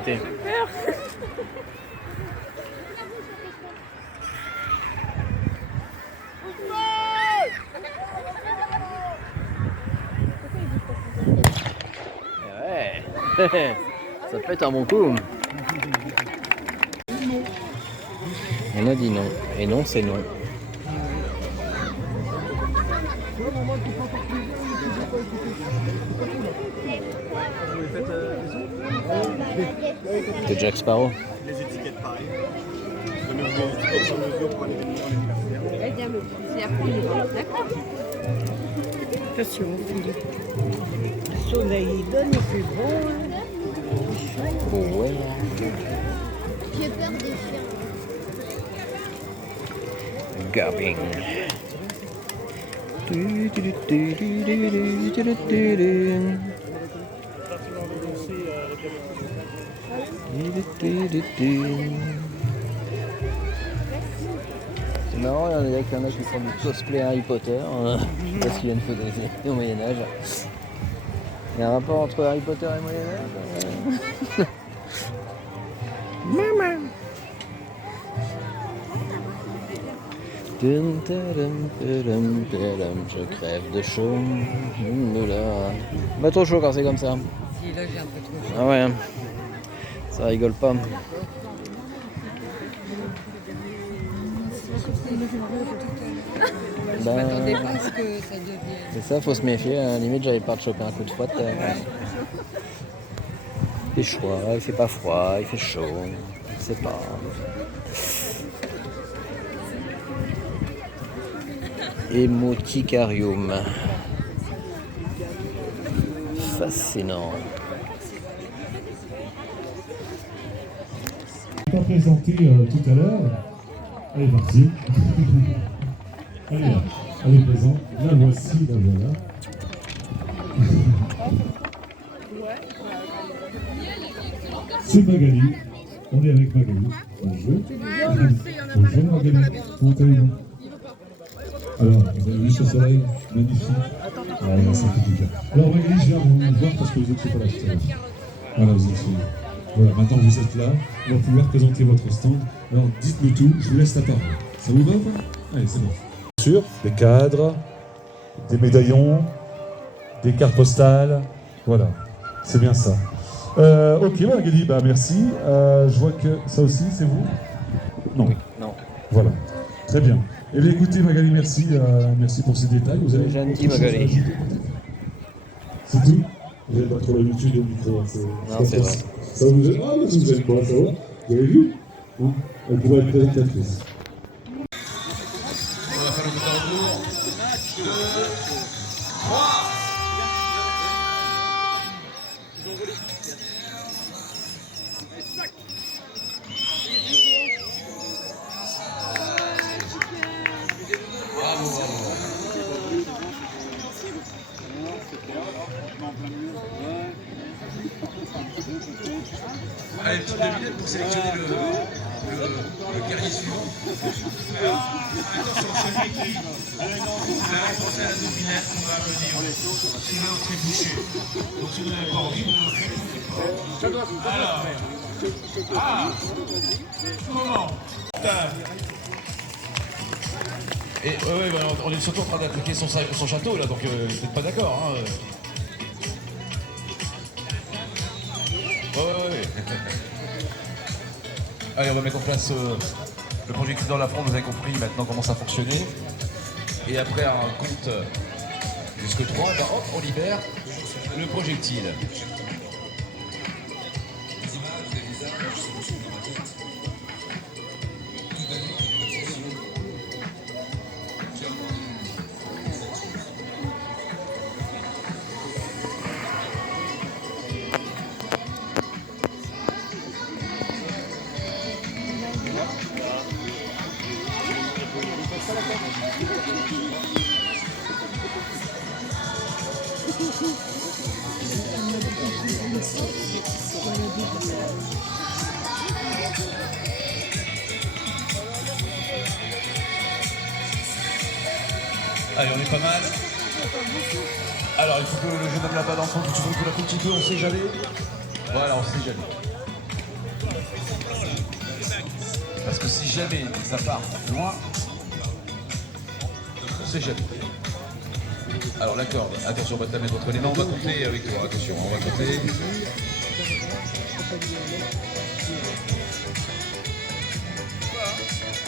péter. Ouais. Ça peut être un bon coup. On a dit non. Et non, c'est non. C'est Jack Sparrow. Les étiquettes pareilles. Les étiquettes sur mesure pour un événement anniversaire. D'accord. Attention, Philippe. Le soleil il donne, il fait beau. Ouais. J'ai peur des chiens. Garbing. C'est marrant, il y en a qui font du cosplay Harry Potter. Je sais pas ce qu'ils viennent faire au Moyen-Âge. Il y a un rapport entre Harry Potter et le Moyen-Âge. Maman. Je crève de chaud. Pas trop chaud quand c'est comme ça. Si, là, j'ai un peu trop chaud. Ah ouais, ça rigole pas. Je m'attendais pas à ce que ça devienne. C'est ça, faut se méfier. À la limite, j'avais peur de choper un coup de fouette. Il fait chaud, il fait pas froid, il fait chaud. Je sais pas. Emoticarium. Fascinant. Pas présenté tout à l'heure. Elle est partie. Allez, elle est présente. La voici, la voilà. C'est Magali. On est avec Magali. Bonjour. Bonjour Magali. Comment allez-vous? Alors, vous avez vu ce soleil magnifique? Ouais, ça fait du bien. Alors Magali, je viens vous voir parce que vous n'étiez pas là tout à l'heure. Voilà, vous étiez. Voilà, maintenant vous êtes là, on va pouvoir présenter votre stand. Alors dites-nous tout, je vous laisse la parole. Ça vous va ou pas? Allez, c'est bon. Bien sûr, des cadres, des médaillons, des cartes postales, voilà, c'est bien ça. Ok, Magali, bah merci. Je vois que ça aussi, c'est vous? Non. Oui, non. Voilà, très bien. Eh bien écoutez Magali, merci, merci pour ces détails. Vous avez Gentil, autre chose à Magali. ajouter, peut-être? C'est tout? Vous n'avez pas trop l'habitude au micro. Non, c'est vrai. Ça vous aide? Ah, mais ça vous aide pas, ça va? Vous avez vu? Hein? Elle pourrait être présentatrice. On va faire le tambour. 2, 3. Bravo, bravo. Allez, petite devinette pour sélectionner le guerrier suivant. Attention, celui qui va penser à la devinette, on va venir. Celui-là au trébuchet. Donc si vous n'avez pas envie, vous ne le faites pas. Alors. Ah. Comment? Et ouais, on est surtout en train d'appliquer son château là, donc vous n'êtes pas d'accord, hein. Ouais. Allez, on va mettre en place le projectile dans la fronde, vous avez compris maintenant comment ça fonctionnait. Et après un compte jusque 3, bah, hop, on libère le projectile. Allez, on est pas mal. Alors, il faut que le jeune homme là-bas dans le fond, tu veux que la un petit peu, on sait jamais. Voilà, on sait jamais. Parce que si jamais ça part loin, on sait jamais. Alors la corde, attention, on va te la mettre entre les mains, on va compter avec toi, attention, on va compter.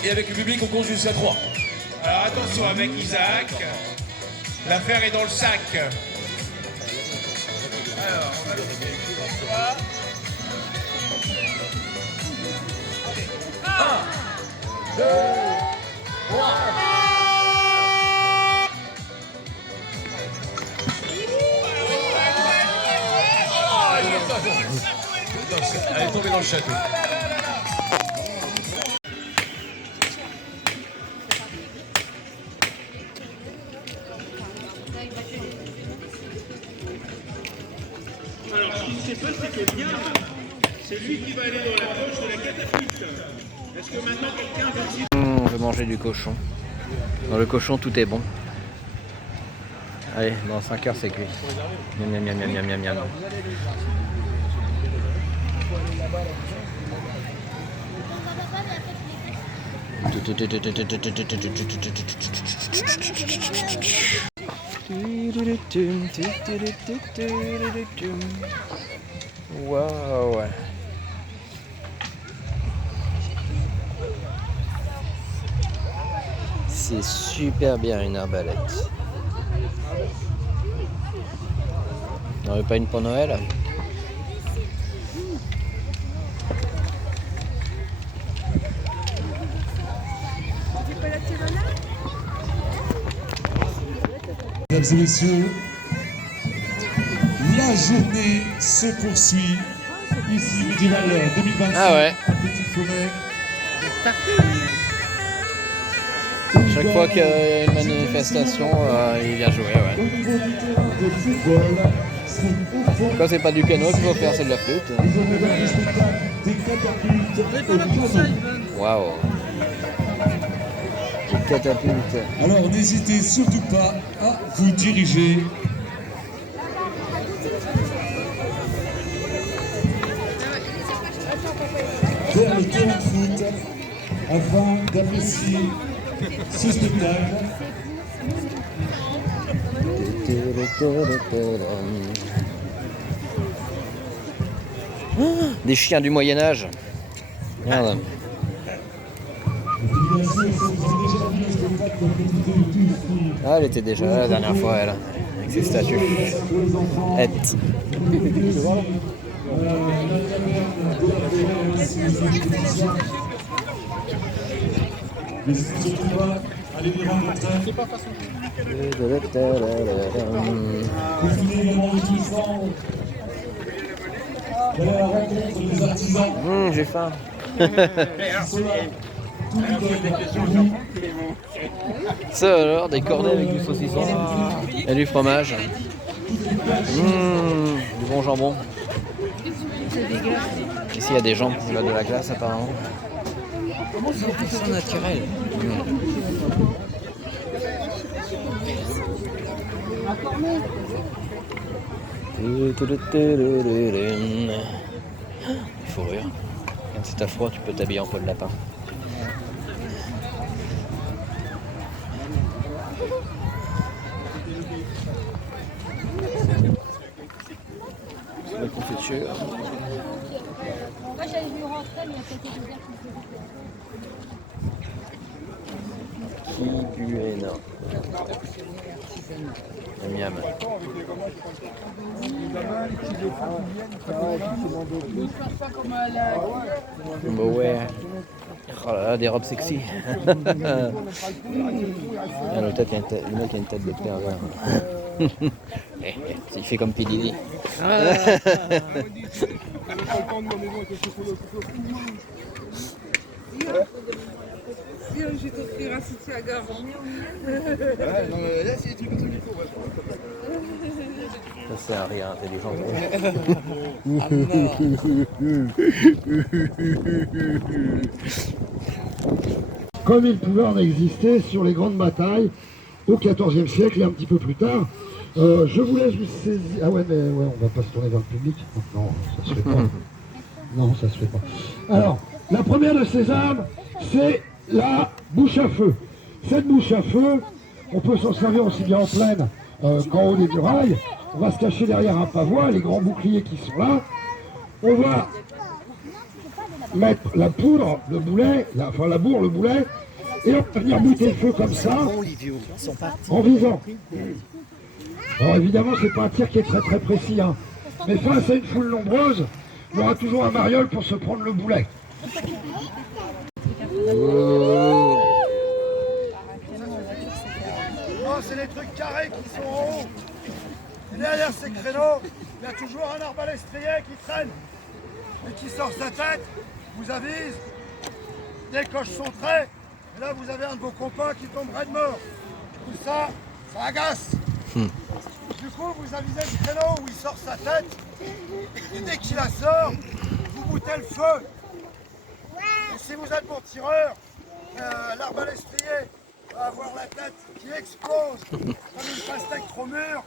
Et avec le public, on compte jusqu'à 3. Alors attention avec Isaac, l'affaire est dans le sac. Alors, on va le faire. 1, 2, 3. Elle est tombée dans le château. Alors, ce qui s'est passé, c'est que bien, c'est lui qui va aller dans la poche de la catapulte. Est-ce que maintenant quelqu'un va s'y... On veut manger du cochon. Dans le cochon, tout est bon. Allez, dans 5 heures, c'est cuit. Miam, miam, miam, miam, miam, miam. Wow. C'est super bien une arbalète. On n'aurait pas une pour Noël? Mesdames et messieurs, la journée se poursuit. Ici, Médiéval 2025. Ah ouais. À Petite Forêt. Chaque fois qu'il y a une manifestation, il vient jouer, ouais. Au niveau du terrain de football, c'est au fond. Quand c'est pas du piano qu'il faut faire, c'est de la flûte. Nous aurons donc le spectacle des catapultes au piano. Waouh. Des catapultes. Alors n'hésitez surtout pas à vous diriger vers le terrain de foot afin d'apprécier ce spectacle. Des chiens du Moyen-Âge. Regarde. Ah, elle était déjà là la dernière fois, elle, avec ses statues. N'hésitez surtout pas à aller les rencontrer. Vous venez également de Toussaint. Allez à la rencontre des artisans. J'ai faim. Ça alors, des cornets avec du saucisson et du fromage. Du bon jambon. Ici il y a des jambes, il y a de la glace apparemment. 100% naturel. Fourrure. Si t'as froid, tu peux t'habiller en peau de lapin. La confiture. Moi j'avais vu rentrer, mais c'était ouvert. Kibuena. Miam. Bon ouais. Oh là là, des robes sexy. Ah, le mec a une tête de pervers. Il fait comme Pidini. Je vais t'offrir un soutien à gorge. Ça c'est un rire intelligent. Comme il pouvait en exister sur les grandes batailles au XIVe siècle et un petit peu plus tard. Je vous laisse vous saisir. Ah ouais, mais ouais, on va pas se tourner vers le public. Non, ça se fait pas. Non, ça se fait pas. Alors, La première de ces armes, c'est la bouche à feu. Cette bouche à feu, on peut s'en servir aussi bien en plaine qu'en haut des murailles. On va se cacher derrière un pavois, les grands boucliers qui sont là. On va mettre la poudre, le boulet, enfin la bourre, le boulet, et on va venir buter le feu comme ça, en visant. Alors évidemment, c'est pas un tir qui est très précis, hein. Mais face à une foule nombreuse, il y aura toujours un mariole pour se prendre le boulet. Non, c'est les trucs carrés qui sont en haut. Et derrière ces créneaux, il y a toujours un arbalestrier qui traîne et qui sort sa tête, vous avise, décoche son trait, et là vous avez un de vos copains qui tomberait de mort. Tout ça, ça agace. Du coup, vous avisez le créneau où il sort sa tête, et dès qu'il la sort, vous boutez le feu. Et si vous êtes bon tireur, l'arbalèstrier va avoir la tête qui explose comme une pastèque trop mûre.